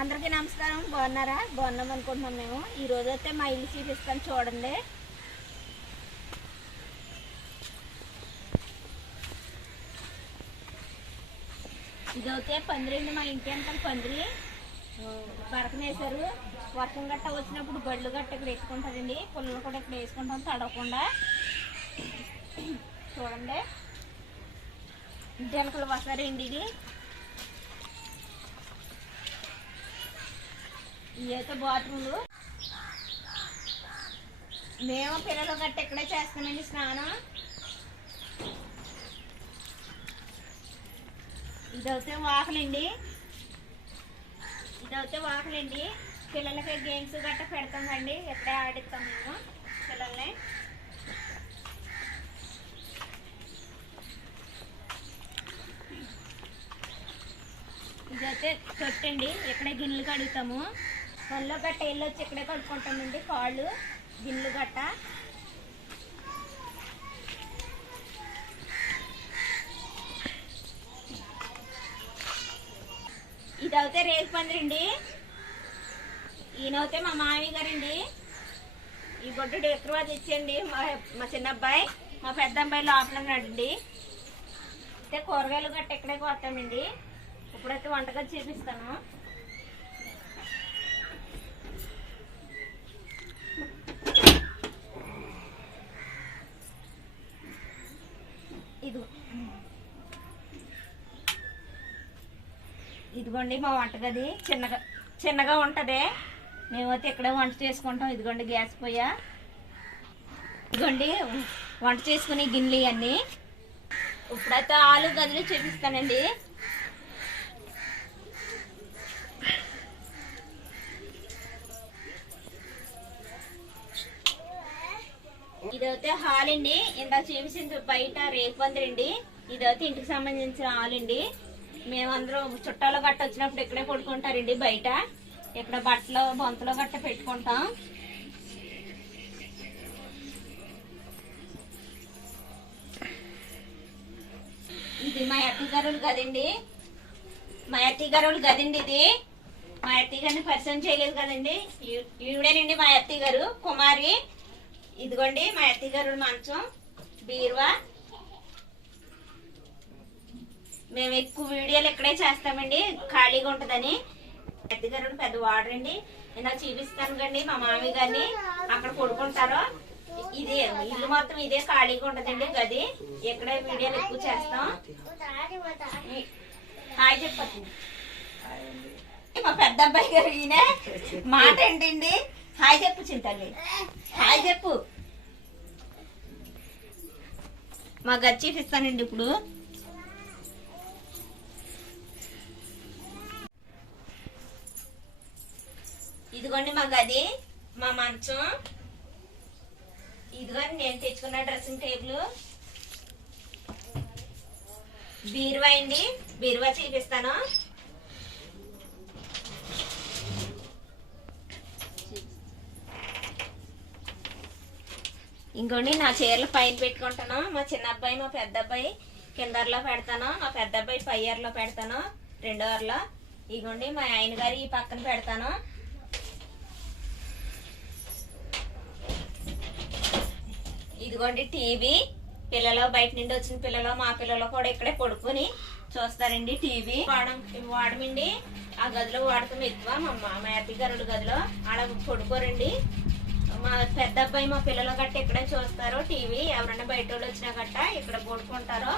అందరికీ నమస్కారం. బాగున్నారా? బాగున్నాం అనుకుంటున్నాం. మేము ఈ రోజు అయితే మా ఇల్లు చూపిస్తాను, చూడండి. ఇదైతే పందిరిండి, మా ఇంటి అంతా పందిరి బరకనేసారు. వర్షం గట్ట వచ్చినప్పుడు బళ్ళు గట్ట ఇక్కడ వేసుకుంటారండి, పుల్లలు కూడా ఇక్కడ వేసుకుంటాం తడవకుండా. చూడండి, ఇంటి వెనకలు వస్తారండి. ఇవైతే బాత్రూమ్లు. మేము పిల్లలు గట్ట ఇక్కడే చేస్తామండి స్నానం. ఇదైతే వాకలండి, పిల్లలకి గేమ్స్ గట్ట పెడతామండి, ఇక్కడే ఆడిస్తాం మేము పిల్లల్ని. ఇదైతే తొట్టండి, ఇక్కడే గిన్నెలు కడుగుతాము. పళ్ళు గట్ట ఇల్లు వచ్చి ఇక్కడే కడుక్కుంటామండి, కాళ్ళు గిన్నెలు గట్ట. ఇదైతే రేపు పందిరండి. ఈయనైతే మా మామయ్య గారండి. ఈ బొడ్డు ఎక్కువ తెచ్చండి మా చిన్న అబ్బాయి, మా పెద్ద అబ్బాయి లోపల ఉన్నాడండి. అయితే కూరగాయలు గట్ట ఇక్కడే కోస్తామండి. ఇప్పుడైతే వంటగది చూపిస్తాను. ఇదిగోండి మా వంటగది, చిన్నగా ఉంటది. మేమైతే ఇక్కడే వంట చేసుకుంటాం. ఇదిగోండి గ్యాస్ పొయ్య, ఇదిగోండి వంట చేసుకుని గిన్నెలు ఇవన్నీ. ఇప్పుడైతే ఆలు గదిలో చూపిస్తానండి. ఇదైతే హాల్ అండి. ఇందాక చూపించింది బయట రేపందిరండి. ఇదైతే ఇంటికి సంబంధించిన హాల్ అండి. మేమందరూ చుట్టాలు గట్ట వచ్చినప్పుడు ఇక్కడే పడుకుంటారండి. బయట ఇక్కడ బట్టలు బొంతలు గట్ట పెట్టుకుంటాం. ఇది మా అత్తయ్య గారు గదండి, ఇది మా అత్తయ్య గారిని పరిచయం చేయలేదు కదండి. ఈవిడేనండి మా అత్తయ్య గారు, కుమారి. ఇదిగోండి మా అత్తయ్య గారు మంచం, బీరువా. మేము ఎక్కువ వీడియోలు ఇక్కడే చేస్తామండి, ఖాళీగా ఉంటుందని. అత్తయ్య గారు పెద్ద వాటర్ అండి. ఇలా చూపిస్తాను కండి. మా మామయ్య గారిని అక్కడ పడుకుంటారో. ఇదే ఇల్లు మొత్తం ఇదే ఖాళీగా ఉంటదండి గది. ఇక్కడే వీడియోలు ఎక్కువ చేస్తాం. హాయ్ చెప్పండి. మా పెద్ద అబ్బాయి గారు ఈయన మాట ఏంటండి. హాయ్ చెప్పు చింతల్లి, హాయ్ చెప్పు. మా గది చూపిస్తానండి ఇప్పుడు. ఇదిగోండి మా గది, మా మంచం. ఇదిగోండి నేను తెచ్చుకున్న డ్రెస్సింగ్ టేబుల్, బీరువా అండి. బీరువా చూపిస్తాను. ఇంకోండి నా చీరలు పైన పెట్టుకుంటాను. మా చిన్న అబ్బాయి మా పెద్ద అబ్బాయి కిందర్లో పెడతాను. మా పెద్ద అబ్బాయి పై అరలో పెడతాను, రెండో అరలో. ఇగోండి మా ఆయన గారు ఈ పక్కన పెడతాను. ఇదిగోండి టీవీ. పిల్లలు బయట నుండి వచ్చిన పిల్లలు, మా పిల్లలు కూడా ఇక్కడే పడుకొని చూస్తారండి టీవీ. వాడమండి ఆ గదిలో వాడతాం ఎక్కువ. మా అత్తయ్య గారు గదిలో ఆడ పడుకోరండి. మా పెద్ద అబ్బాయి మా పిల్లలు గట్ట ఇక్కడే చూస్తారు టీవీ. ఎవరైనా బయట వాళ్ళు వచ్చినా గట్ట ఇక్కడ పడుకుంటారు.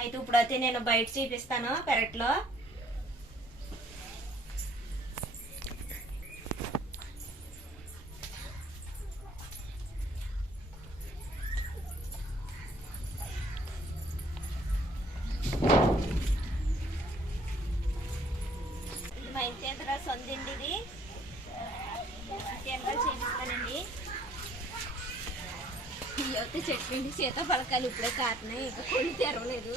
అయితే ఇప్పుడైతే నేను బయట చూపిస్తాను పెరట్లో. మా ఇంటి ఎంత సొంతండి, ఇది ఎంత చేపిస్తానండి. ఇవైతే చెట్టు సీతాఫలకాయలు ఇప్పుడే కాతున్నాయి, ఇంకా కొన్ని తెరవలేదు.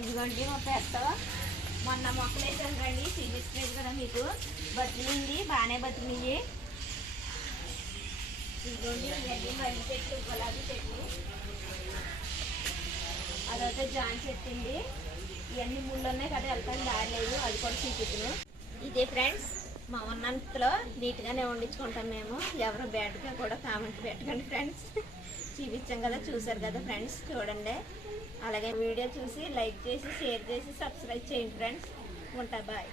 ఇదిగోండి మా పెద్ద మొన్న మొక్కలు వేసాను రండి, చూపిస్తలేదు కదా మీకు. బతికింది బాగానే బతికినాయి. ఇదిగోండి ఇవన్నీ మల్లి చెట్లు, గులాబీ చెట్లు. అదైతే జాన్ చెట్టు అండి. ఇవన్నీ ముళ్ళు ఉన్నాయి కదా, వెళ్తాను దారి లేదు, అది కూడా చూపిస్తున్నాను. ఇదే ఫ్రెండ్స్, మా ఉన్నంతలో నీట్గానే వండించుకుంటాం మేము. ఎవరు బ్యాడ్గా కూడా కామెంట్ పెట్టకండి ఫ్రెండ్స్. చూపించాం కదా, చూసారు కదా ఫ్రెండ్స్, చూడండి. అలాగే వీడియో చూసి లైక్ చేసి, షేర్ చేసి, సబ్స్క్రైబ్ చేయండి ఫ్రెండ్స్. ఉంటా, బాయ్.